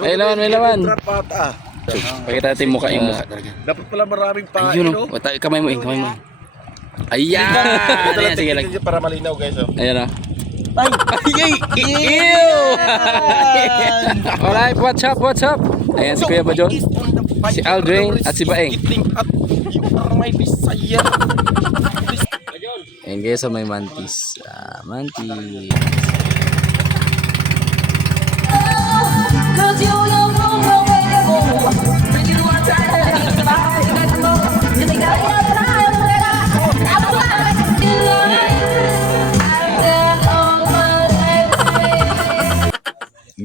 May laman, may laman. Trap ata. Pakita natin mukha yung mukha talaga. Dapat pala maraming pain, Ayun no? o. Kamay mo, kamay mo. Ayan! Ito lang Ayan, sige lang. technique para malinaw, guys. Oh. Ayan o. Ay! Ew! Alright, what's up, what's up? Ayan si Kuya Bajon, si Aldrin at si Baeng. At yung may bisaya. Ayan guys, so may mantis. Mantis.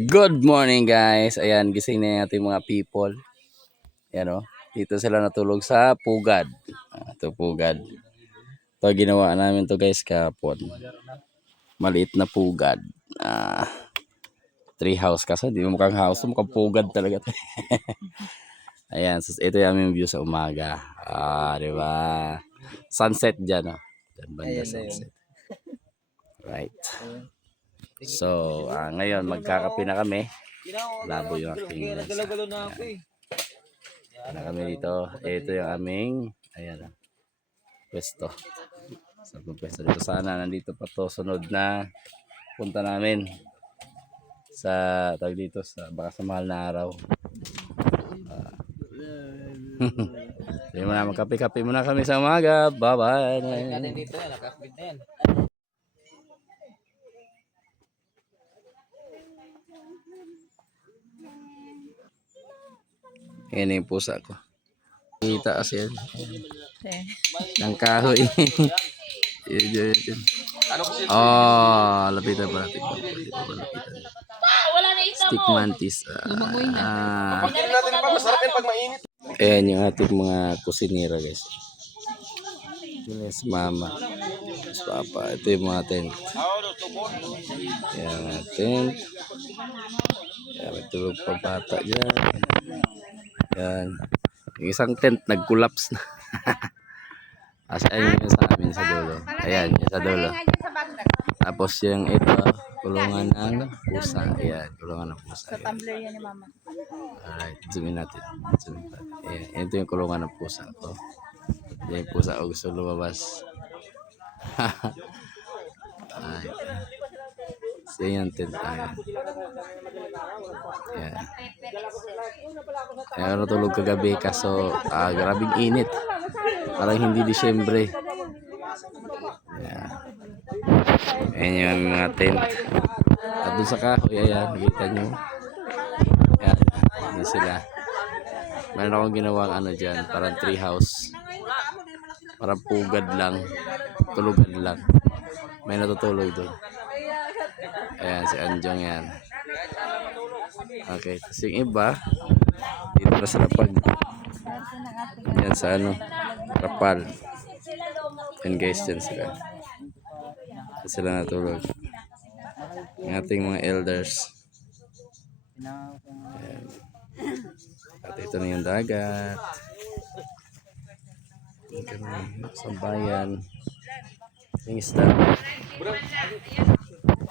Good morning guys. Ayan, gising na yung ating mga people. Ayan o. Dito sila natulog sa pugad. Ito pugad. Ito ginawa namin to guys kahapon. Maliit na pugad. Tree house kasi. Di mo mukhang house. Mukhang pugad talaga. Ayan. So, ito yung aming view sa umaga. Diba? Sunset dyan o. Dyan banda sunset. Right. So, ngayon magkakape na kami. Labo yung aking na kami dito. Ito yung aming pwesto. Sa pwesto dito sana nandito pa to sunod na punta namin sa tawag dito sa baka sa mahal na araw. Hindi mo na magkape-kape muna kami sa umaga. Bye-bye. Dito yan, nakakabit na yan. Yan yung pusa ko. Kita kasi yan. Ng kahoy. Yun. Oh, lapitan pa natin. Stick mantis. Natin pa, masarap yan pag mainit. Ayan yung ating mga kusinira guys. Ito si mama. Si papa. Ito yung mga tent. Ayan mga tent. Ayan, may tulog pa bata dyan. Ayan. Yung isang tent nag-collapse na. Ayan yung sa amin sa dulo. Ayan, yung sa dulo. Tapos yung ito, kulungan ng pusa. Ayan, kulungan ng pusa. Sa tumbler yan ni mama. Alright, zoomin natin. Ayan, ito yung kulungan ng pusa. Ito. Yung pusa o gusto lumabas. Alright. So, yung tent. Ayan. Ayan. Ayan, natulog kagabi kaso grabing init. Parang hindi Disyembre. Ayan. Ayan yung mga tent. At dun sa kahoy, ayan, nakita nyo. Ayan, ayan sila. Meron akong ginawang dyan, parang tree house. Parang pugad lang. Tulugan lang. May natutulog doon. Ayan, si Anjong yan. Okay, tapos yung iba, dito na sa lapag. Yan sa rapal. Yan guys, dyan sila. Dyan sila natulog. Yung ating mga elders. Ayan. At ito na yung dagat. Sa bayan. Yung isda.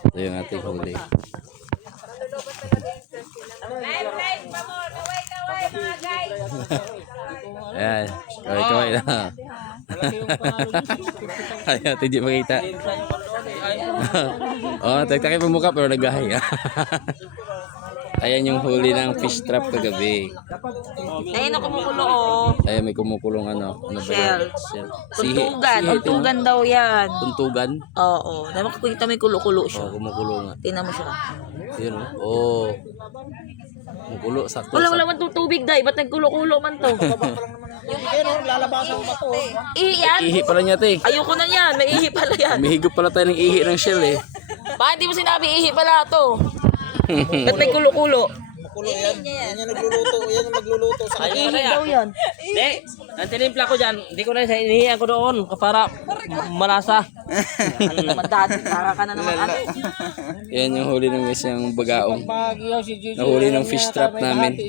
Ito yung ating huli. Ayan. Kaway na. Ayaw, hindi makita. Oh, tagtakay pa mukha pero nagahay. Ayan yung huli ng fish trap kagabi. Ayun ang kumukulo oh. Ayan, may kumukulong ano ba yan? Shell. Tuntugan. Sihi, Tuntugan daw yan. Tuntugan? Oo. Naman kakita may kulo-kulo siya. Oh, kumukulong nga. Tingnan mo siya. Yun oh. Kumukulo, sakto. Wala man itong tubig day. Ba't nagkulo-kulo man to? Lalabasan mo to. Ihi yan? Ihi pala niya te. Ayoko na yan. May ihi pala yan. May higop pala tayo ng ihi ng shell eh. Bakit di mo sinabi ihi pala to? Ba't may kulo-kulo? Kulo yan. Yan yung nagluluto. Yan yung nagluluto sa Ihi daw yan. Hindi, ang tinimpla ko dyan, hindi ko na inihiyan ko doon para malasa. Madadit. Para ka na naman ano. Yan yung huli ng isang bagaong. Nahuli ng fish trap namin.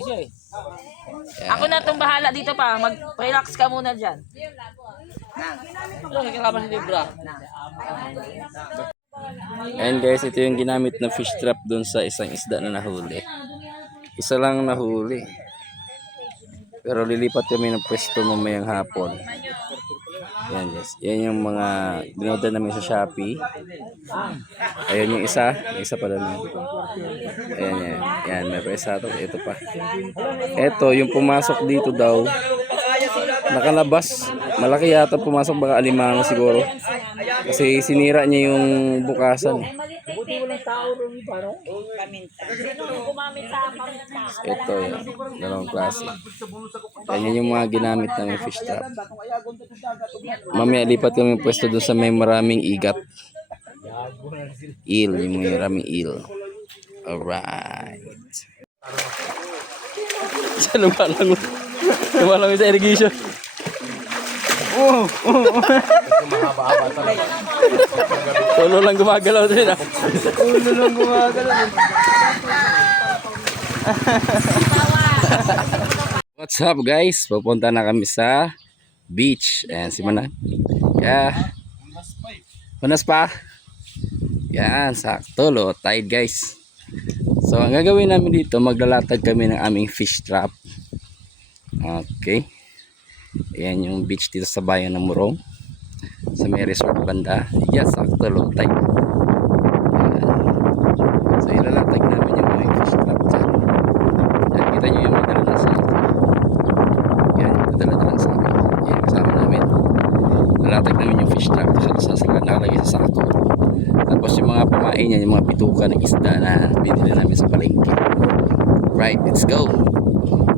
Ako na itong bahala dito pa. Mag-relax ka muna dyan. Ano, kakalaban si Libra. And guys, ito yung ginamit na fish trap dun sa isang isda na nahuli. Isa lang nahuli. Pero lilipat kami ng pwesto mamayang hapon. Yan guys. Yan yung mga binoda namin sa Shopee. Ayan yung isa. May isa pa doon. Ayan yan. Yan. May pa isa ito. Ito pa. Ito yung pumasok dito daw. Nakalabas. Malaki yata pumasok, baka alimango siguro. Kasi sinira niya yung bukasan. Ito yan. Dalawang klase. Yan yung mga ginamit namin fish trap. Mamaya lipat kami pwesto doon sa may maraming igat. Eel. Yung may maraming eel. Alright. Sa lumalang. Lumalang sa irrigation. Ulo lang gumagalaw din ah. Ulo lang gumagalaw. What's up guys? Pupunta na kami sa beach. Ayan si Manang. Yeah. Manas pa. Yan, sakto. Low tide guys. So ang gagawin namin dito, maglalatag kami ng aming fish trap. Okay. Ayan yung beach dito sa bayan ng Morong. Sa may resort banda. Yes, sakto, low tide. So ilalatag namin yung aming fish trap dyan. Yan, kita nyo yung madala na sa akin. Yan, yung madala na sa akin. Yan, kasama namin. Ilalatag namin yung fish trap sa nakalagay sa sako. Tapos yung mga pamain niya, yung mga pituka ng isda na binili namin sa palengke. Right, let's go.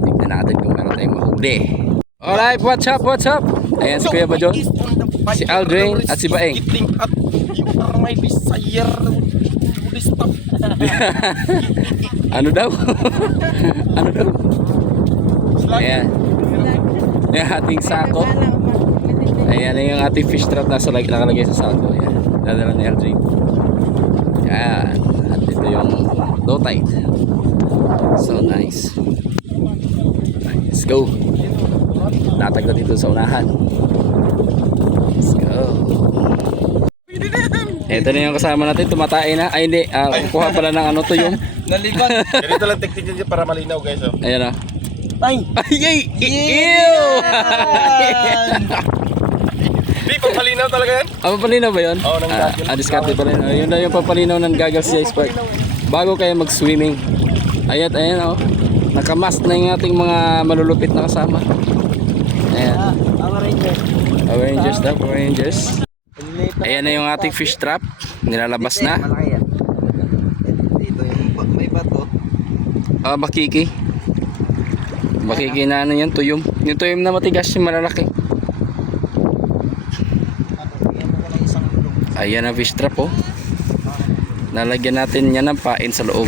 Tignan natin kung meron tayong mahuli. Alright, what's up, what's up? Ayan si Kuya Bajon, si Aldrin at si Baeng. At yung may desire stop. Ano daw? Ano daw? Ayan. Yung ating sako. Ayan yung ating fish trap na nakalagay sa sako. Ayan. Dadala ni Aldrin. Ayan. At ito yung low tide. So nice. Let's go. Latag na dito sa unahan. Let's go. Ito na yung kasama natin. Tumatay na. Ay hindi. Kukuha pala ng ano to yung. Nalipat. Ganito lang teknik niya para malinaw guys. Oh. Ayan na. Ay! Ay! Ew! Di, pampalinaw talaga yan? Papalinaw ba yun? Oo, ng gagawin. Discarte pa rin. Yun na yung papalinaw ng goggles sa expert. Bago kayo mag-swimming. Ayan, ayan oh. Nakamask na yung ating mga malulupit na kasama. Ayan. Power Ranger. Power Rangers daw, Power Rangers. Ayan na yung ating fish trap. Nilalabas na. Malaki yan. Dito yung may bato. Bakiki. Bakiki na ano yan, tuyom. Yung tuyom na matigas yung malalaki. Ayan ang fish trap oh. Nalagyan natin yan ng pain sa loob.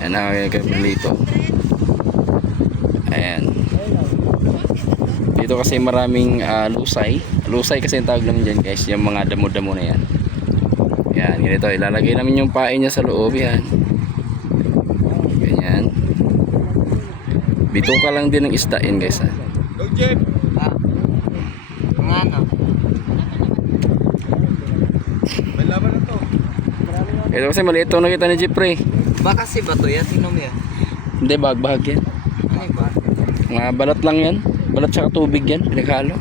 Ayan ang dito. Ayan. Dito kasi maraming lusay. Lusay kasi yung tawag namin dyan guys. Yung mga damo-damo na yan. Ayan, ganito. Ilalagay namin yung pain niya sa loob. Yan. Ganyan. Bituka lang din ng isda yan guys ha. Go Jeff! Ang ano? May laban na to. Ito kasi maliit itong nakita ni Jeffrey. Baka si bato yan. Sino mo yan? Hindi, bahag-bahag yan. Ano yung bato? Mga balat lang yan. Balat tsaka tubig yan. Pinaghalo.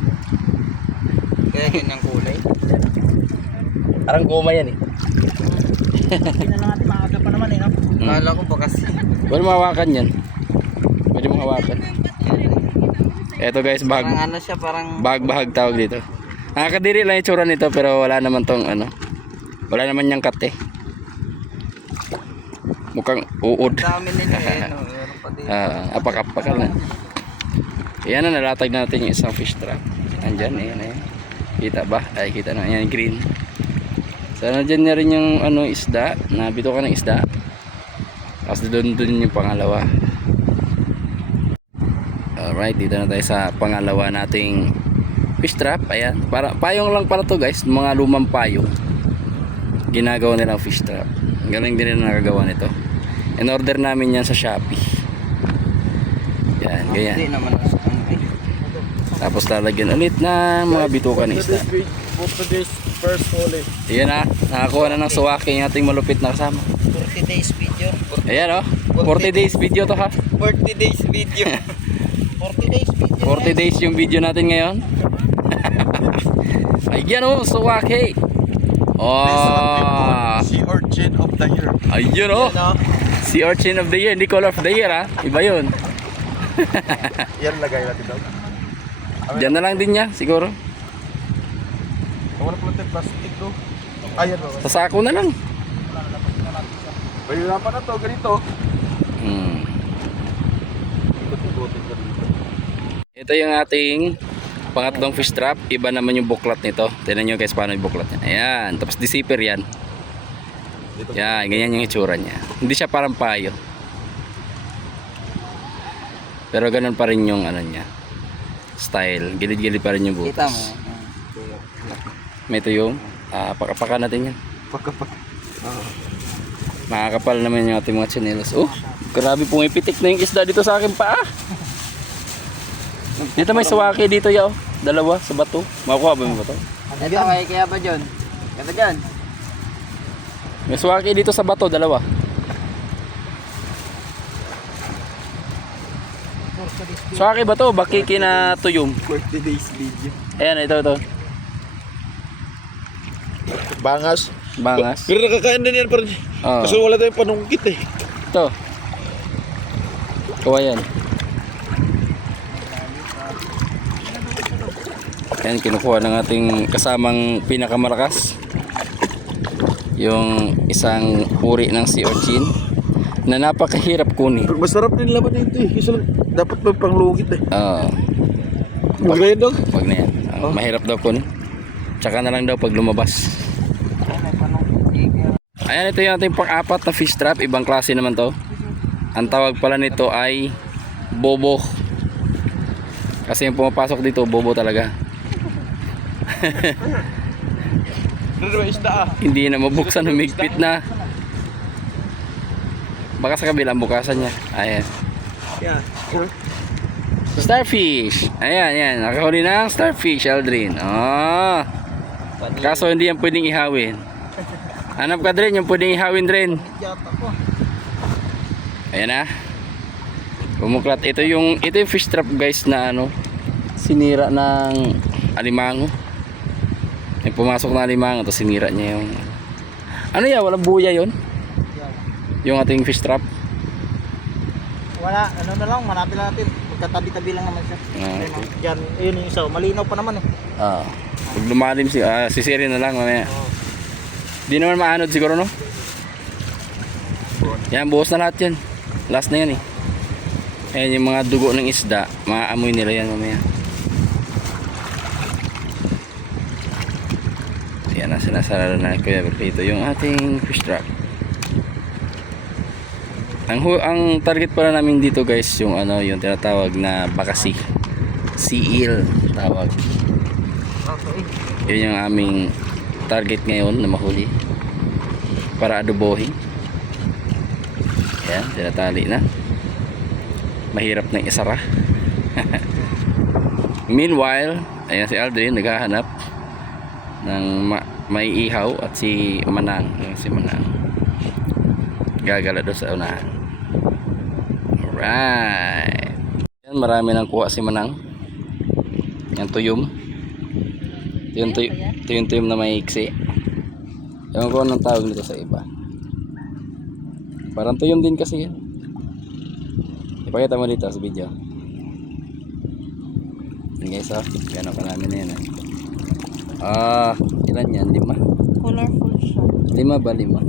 Kaya ganyang kulay. Parang goma yan eh. Hindi na natin maaga pa naman eh. No? Kala ko baka si... Pwede mahawakan yan. Pwede mahawakan. Eto guys, Parang ano siya, parang... bahag tawag dito. Nakakadiri lang yung tsura nito pero wala naman tong ano. Wala naman niyang kat eh. Mukhang uod. Dami nila eh. No? Meron pa din. Apak-apak na. Ayan na, nalatag natin yung isang fish trap. Andyan, ayan, ayan. Kita ba? Ay, kita na. Ayan, green. So, nandyan na rin yung ano, isda. Nabito ka ng isda. Tapos doon yung pangalawa. Alright, dito na tayo sa pangalawa nating fish trap. Ayan. Payong lang pala to guys. Mga lumang payong. Ginagawa nilang fish trap. Galing din na nakagawa nito. In order namin yan sa Shopee. Yan, ganyan. Hindi naman. Tapos lalagyan ulit ng mga bituka ng isda. For this first hole. Yan na, nakakuha na ng suwaki yung ating malupit na kasama. 42 days video. Ayan oh. 40 days video to ha. 40 days video. 40 days video. 40 days yung video natin ngayon. Ayan oh, suwaki. Oh. Sea urchin of the year. Ayun oh. Sea urchin of the year, hindi color of the year ha. Iba yun. Yan lagay natin daw. Diyan na lang din niya siguro. Wala pala tayong plastic do. Ayan o. Sa sako na lang. Mahirapan na to, ganito. Ikot-ikotin ka dito. Ito yung ating pangatlong fish trap. Iba naman yung buklat nito. Tignan nyo guys paano yung buklat niya. Ayan, tapos deceiver yan. Yan, ganyan yung itsura niya. Hindi siya parang payo. Pero ganun pa rin yung ano niya. Style. Gilid-gilid pa rin yung butas. Kita mo. May ito yung pakapakan natin yan. Pagkapak. Makakapal naman yung ating mga tsinelas. Oh, grabe pumipitik na yung isda dito sa akin pa. Dito may suwaki dito yaw. Dalawa sa bato. Makuha ba yung bato? Ito kaya ba dyan? Kaya ba dyan? May suwaki dito sa bato, dalawa. Suwaki ba to? Bakiki na tuyom. 40 days video. Ayan, ito. Bangas. Bangas. Pero nakakain din yan pa rin. Oo. Kasi wala tayong panungkit eh. Ito. Kuha yan. Ayan, kinukuha ng ating kasamang pinakamalakas. Yung isang uri ng sea urchin na napakahirap kunin. Masarap din laban nito eh. Kasi lang, dapat may panglugit eh. Oo. Magayon daw. Wag na yan. Mahirap daw kunin. Tsaka na lang daw pag lumabas. Ayan, ito yung ating pang-apat na fish trap. Ibang klase naman to. Ang tawag pala nito ay bobo. Kasi yung pumapasok dito, bobo talaga. Ano ba isda ah? Hindi na mabuksan, humigpit na. Baka sa kabilang bukasan niya. Ayan. Yeah. Starfish. Ayan. Nakahuli ng starfish, Aldrin. Oh. Kaso hindi yan pwedeng ihawin. Hanap ka din yung pwedeng ihawin rin. Ayan na. Bumuklat. Ito yung fish trap guys na ano, sinira ng alimango. Yung pumasok na alimango to sinira niya yung ano yan, walang buya yon. Yung ating fish trap. Wala, ano na lang, manapil natin. Magkatabi-tabi lang naman siya. Okay. Diyan, yun yung isa. Malinaw pa naman eh. Pag lumalim sisirin na lang mamaya. Di naman maanod siguro no? Yan, buhos na lahat yan. Last na yan eh. Ayan yung mga dugo ng isda. Maaamoy nila yan mamaya. Yan na sinasarado na Kuya Berlito yung ating fish trap. Ang target pala namin dito guys yung ano, yung tinatawag na bakasi. Sea eel tawag. Yun yung aming target ngayon na mahuli para adobohin. Ayan, tinatali na. Mahirap na isara. Meanwhile, ayan si Aldrin naghahanap ng may ihaw at si Manang. Si Manang gagala doon sa unahan. Alright. Ayan, marami nang kuha si Manang. Yan tuyom. Ito yung tuyom na may iksi. Ewan ko anong tawag nito sa iba. Parang tuyom din kasi yan. Ipakita mo dito sa video. Yan guys ha. Gano'n ka namin na yan ha. Ilan yan? 5? Colorful siya. 5 ba? 5.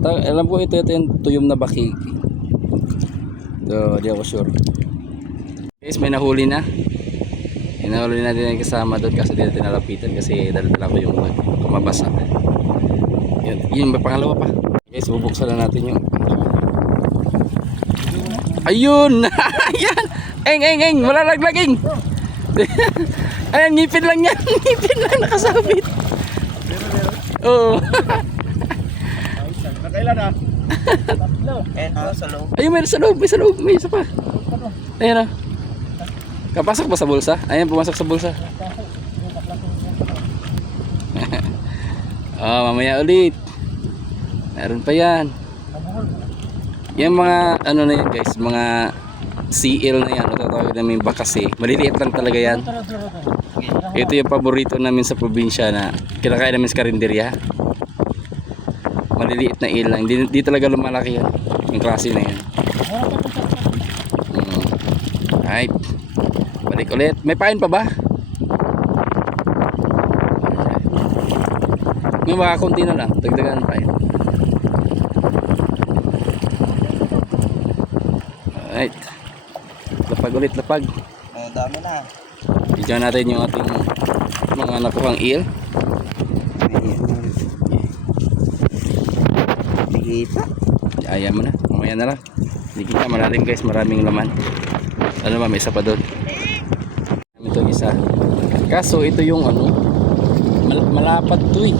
Alam ko ito yung tuyom na bakiki. So, di ako sure. Guys, may nahuli na. Inahuli natin yung kasama doon kasi dito tinalapitan kasi dala ko yung kumabasa. Yun, may pangalawa pa. Guys, bubuksan na natin yung ayun! Ayan! Eng! Malalaglag! Ayan, ngipin lang yan. Ngipin lang nakasabit. Oo. Nakailan ah? Sa loob. Ayun, may sa loob. May isa pa. Ayan o. Kapasok ba sa bulsa? Ayan, pumasok sa bulsa. Mamaya ulit. Meron pa yan. Yung mga ano na yan guys, mga CL na yan, tatawag namin bakasi. Maliliit lang talaga yan. Ito yung paborito namin sa probinsya na kinakain namin sa karinderya. Maliliit na eel lang. Di talaga lumalaki yan. Yung klase na yan. Alright. Balik ulit. May pain pa ba? May mga konti na lang. Dagdagan pa yun. Alright. Lapag ulit, lapag. Dami na. Bigyan natin yung ating mga nakuhang eel. Hindi kita. Ayaw mo na. Mamaya na lang. Hindi kita malalim guys. Maraming laman. Ano ba? May isa pa doon. Ito isa. Kaso ito yung ano. Malapad to eh.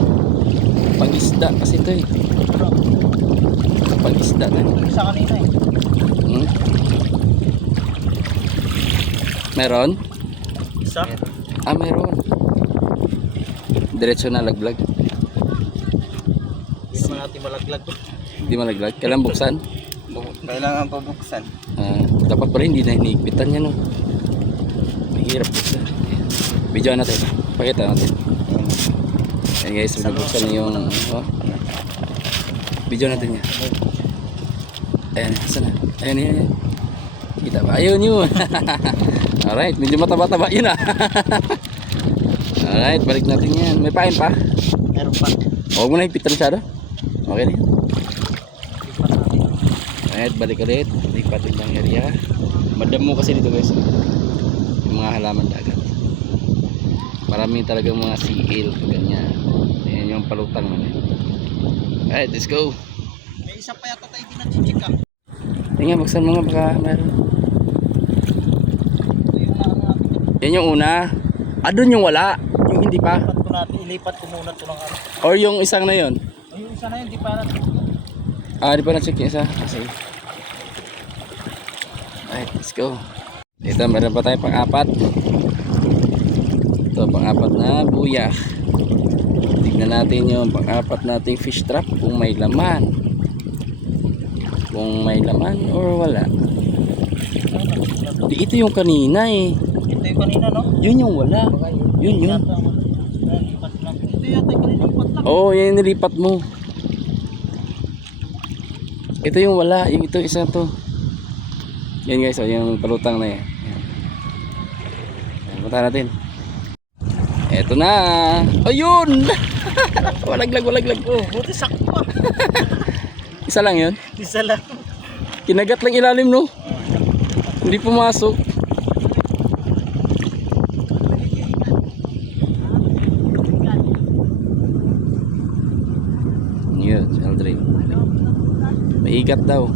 Pag-isda kasi ito eh. Pag-isda na. Isa kanina eh. Hmm? Meron? Isa? Ah, meron. Diretso na laglag. Hindi naman natin malaglag to. Hindi malaglag. Kailan buksan? Kailangan pabuksan. Dapat pa rin hindi na hinigpitan yan. No? Mahirap buksan. Video natin. Pakita natin. Ayan guys, binubuksan na yung video natin yan. Ayan, saan na? Ayan, ayan. Kita ba? Ayun yun. Alright, medyo mataba-taba yun ah. Alright, balik natin yan. May pain pa? Meron pa. Huwag mo na hipitan masyado. Okay na yun. Alright, balik ulit. Lipat yung area. Madamo kasi dito guys. Yung mga halaman dagat. Marami talagang mga sea eel. Ganyan. Ayan yung palutang man eh. Alright, let's go. May isa pa yata tayo pinachichika. Tingnan, buksan mo nga baka meron. Yan yung una. Ah, doon yung wala. Yung hindi pa. Ilipat ko muna ito ng ano. Or yung isang na yun. Ay, yung isa na yun, di pa natin. Ah, di pa na-check yung isa. Sige. Alright, let's go. Dito, meron pa tayo pang-apat. Ito, pang-apat na buyak. Tignan natin yung pang-apat nating fish trap kung may laman. Kung may laman or wala. Di, ito yung kanina eh. Ito yung kanina, no? Yun yung wala. Yun. Lipat lang. Ito yata yung kanilipat lang. Oo, yan yung nilipat mo. Ito yung wala. Yung ito, isa to. Yan guys, yung palutang na yan. Punta natin. Eto na. Ayun! Walaglag. Oh, buti sakto pa. Isa lang yun. Isa lang. Kinagat lang ilalim no. Hindi pumasok. Yun, Aldrin. Maigat daw.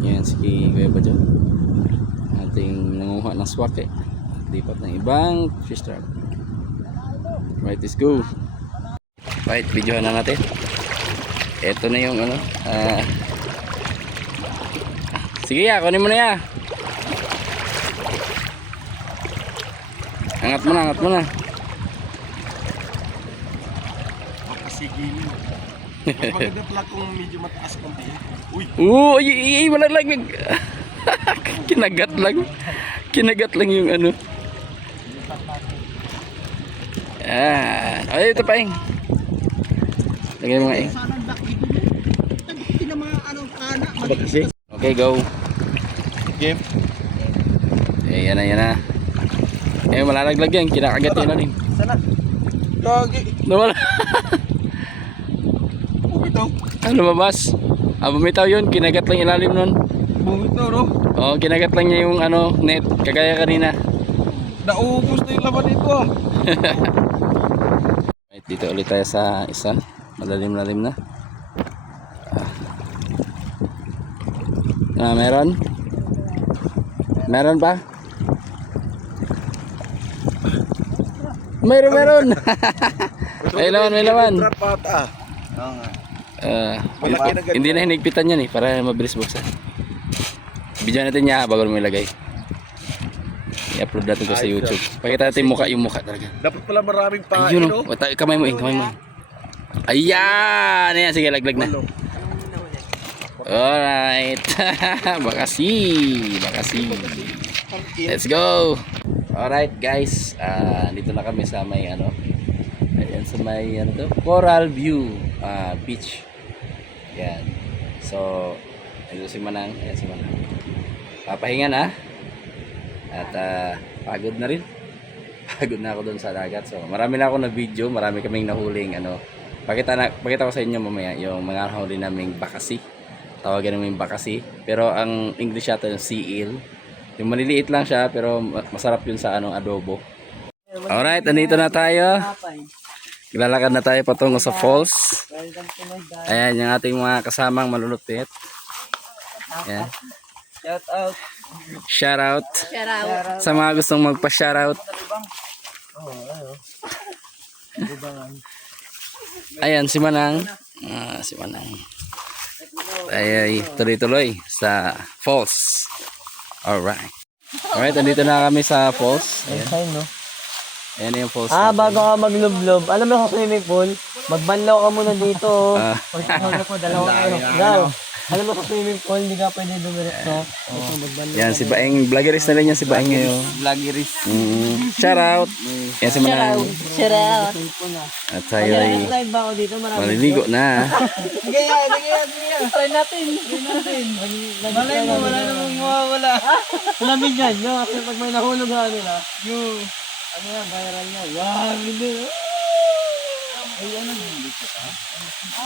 Yan, si Kuya Badyo. Ating nanguha ng swak eh. Lipat ng ibang fish trap. Right, let's go. Right, videohan na natin. Ito na yung ano. Sige ya, kunin mo na ya. Angat mo na. Makasigilin. Mas maganda pala kung medyo mataas konti. Uy! Ay, wala lang. Kinagat lang yung ano. Ay, ito pa yung. Lagay mo nga yung. Okay, go. Game. Yan na. Malalaglag yan. Kinakagat yun lang. Sana. Lagi. Nawala. Bumitaw. Lumabas. Bumitaw yun. Kinagat lang ilalim nun. Bumitaw, no? Oo, kinagat lang niya yung ano, net. Kagaya kanina. Naubos na yung laman dito ah. Right, dito ulit tayo sa isa. Malalim na. Meron? Meron pa? Meron. May laman. Trap ata. Oo nga. Malaki na ganyan. Hindi na hinigpitan yan eh, para mabilis buksan. Video natin niya bago mo ilagay. I-upload natin to sa YouTube. Pakita natin yung mukha talaga. Dapat pala maraming pain, Ayun no? oh. Kamay mo. Ayan! Ayan, sige, laglag na. Alright. Bakasi. Let's go. Alright guys. Dito na kami sa may ano. Ayan sa may ano to? Coral View Beach. Ayan. So, ito si Manang. Ayan si Manang. Papahinga na. At pagod na rin. Pagod na ako doon sa dagat. So, marami na ako na video. Marami kaming nahuling ano. Pakita ko sa inyo mamaya yung mga nahuli naming bakasi. Tawagan namin bakasi. Pero ang English yata yung sea eel. Yung maliliit lang siya pero masarap yun sa anong adobo. Alright, andito na tayo. Lalakad na tayo patungo sa falls. Ayan yung ating mga kasamang malulupit. Ayan. Shout out. Sa mga gustong magpa-shout out. Ayan si Manang. Si Manang. Ay tuloy-tuloy sa falls. Alright. Alright, andito na kami sa falls. Ayan. Ayan yung falls. Bago ka maglublob, alam mo sa swimming pool, magbanlaw ka muna dito. Pagkakala ko, dalawa kayo. Alam mo sa swimming pool, hindi ka pwede dumiretso. Yan, si Baeng. Vloggeris na rin yan si Baeng ngayon. Vloggeris. Shout out. Yan si Manang. Shout out. At tayo ay Live ba ako dito? maliligo na. Sige. Try natin. Malay mo, wala namang mawawala. Malamig yan, no? Kasi pag may nahulog na nila, yung, ano yan, viral yan. Wow, hindi. Ay, ano dito?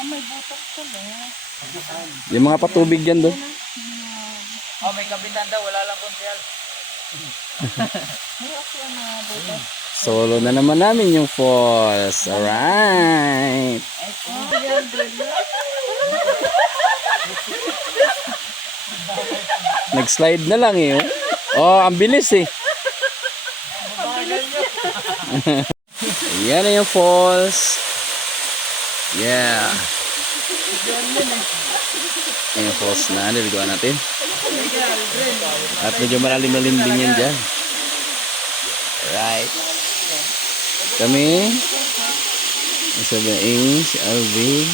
May butak ko na. Yung mga patubig yan doon. May kapitan daw, wala lang konsyal. Solo na naman namin yung falls. Alright. Nag-slide na lang eh. Oh, ang bilis eh. Yan na yung falls. Yeah. Yan yung falls na. Niliguan natin. At medyo malalim-lalim din yan dyan. Right. Kami. Isa ba si Alvin.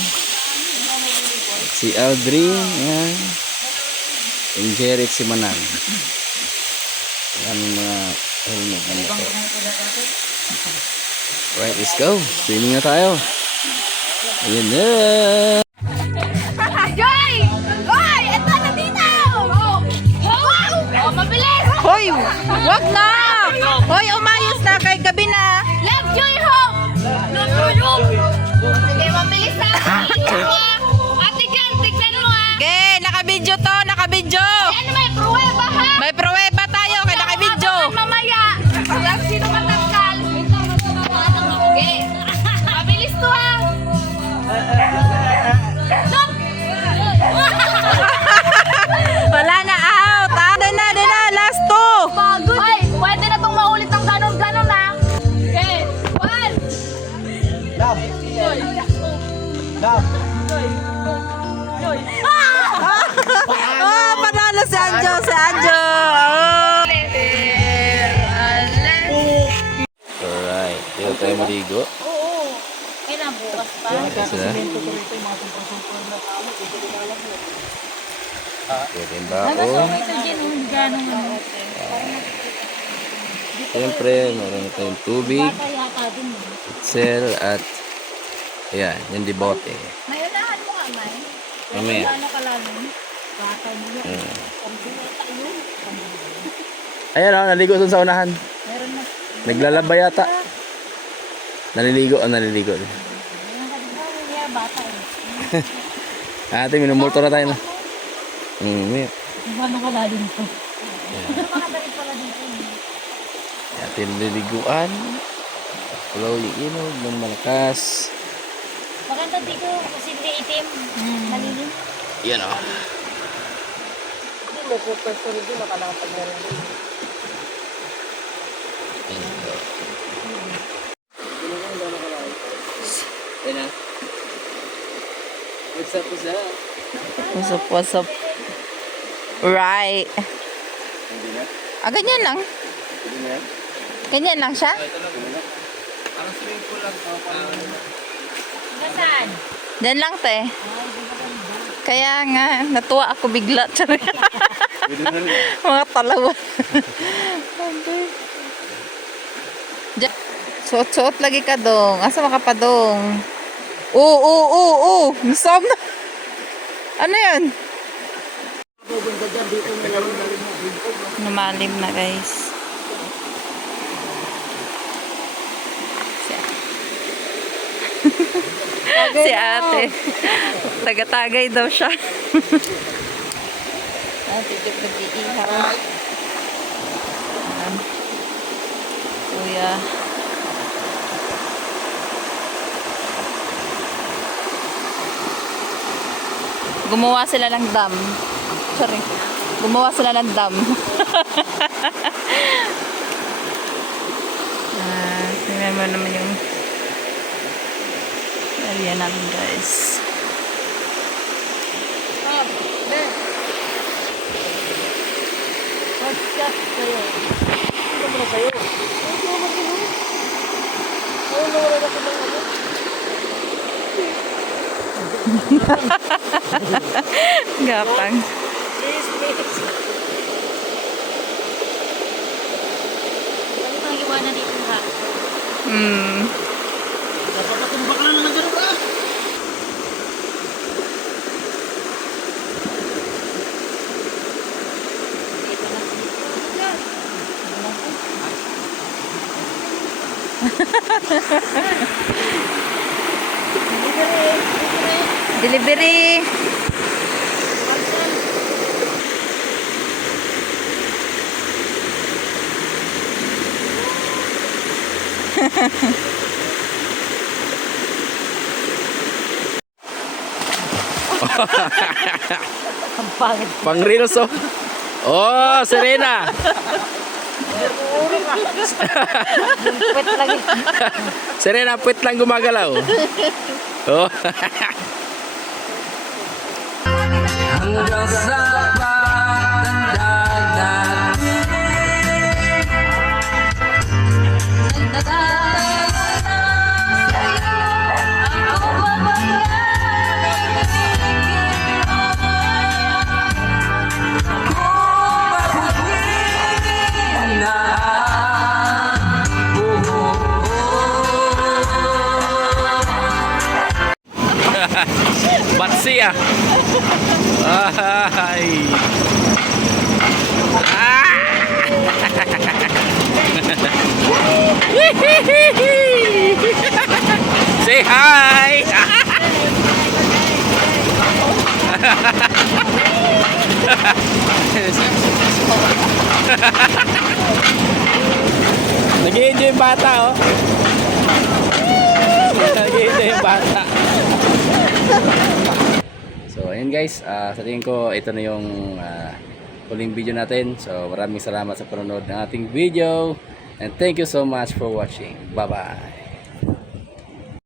Si Aldrin. Yan. Yung Jerry at si Manang. Yan mga helmet na ito. Right, let's go. Swimming na tayo. Ayan na. Joy! Hoy! Ito na dito! Oh, mabilis! Hoy! Wag na! Hoy, umayos na kay gabi na. Love Joy home! Love Joy home! Sige, mabilis na! Ate Jan, tignan mo ha! Okay, nakabidyo to, nakabidyo. Ano may pruweba ha? May pruweba tayo kay nakabidyo. Mamaya! Lang sino matangkal? Okay. Mabilis to ha! Look! Wala na out. Doon na, last two. Hoy, pwede na itong maulit ng ganon-ganon ha? Okay, one! Oh, panalo si Anjo, Oh. Alright. Dito tayo maligo. Kailan bukas pa? Sila. Pwede yung baon. Ito dyan, ganon ano. Siyempre, meron na tayong tubig, Kaya ka din. sel at ayan, yung dibote. May unahan mo nga, May. Mamaya. Ano ka lang? Bata mo yun. Ayan o, naligo dun sa unahan. Meron na. Naglalaba yata. Naliligo. Meron niya, bata eh. Ate, minumulto na tayo na. Ano ka lalim to? Ano mga dalit pala dito? Ate, naliliguan. Flow yung inog ng malakas. Maganda dito kasi hindi itim. Nalilim. Yan o. What's up? Right. Ganyan lang. Ganyan lang siya? Diyan lang, te. Kaya nga, natuwa ako bigla. Mga talawan. Diyan. Suot-suot lagi ka dong. Asa maka pa dong? Oo. Nasam na. Ano yan? Lumalim na, guys. Si ate. Taga-tagay daw siya. Ate, nag-iihaw. Kuya. Gumawa sila ng dam. Sorry. Gumawa sila ng dam. Tingnan mo naman yung area namin, guys. Gapang. Delivery. Ang pangit. Pang reels oh. Oh, Serena. Pwet lagi. Serena, puwit lang gumagalaw. Oh. Hanggang sa pagtanda natin, Batsi ah. Ay. Say hi. Nag-i-enjoy yung bata oh. Nag-i-enjoy yung bata. So ayun guys, sa tingin ko ito na yung huling video natin. So maraming salamat sa panonood ng ating video and thank you so much for watching. Bye bye.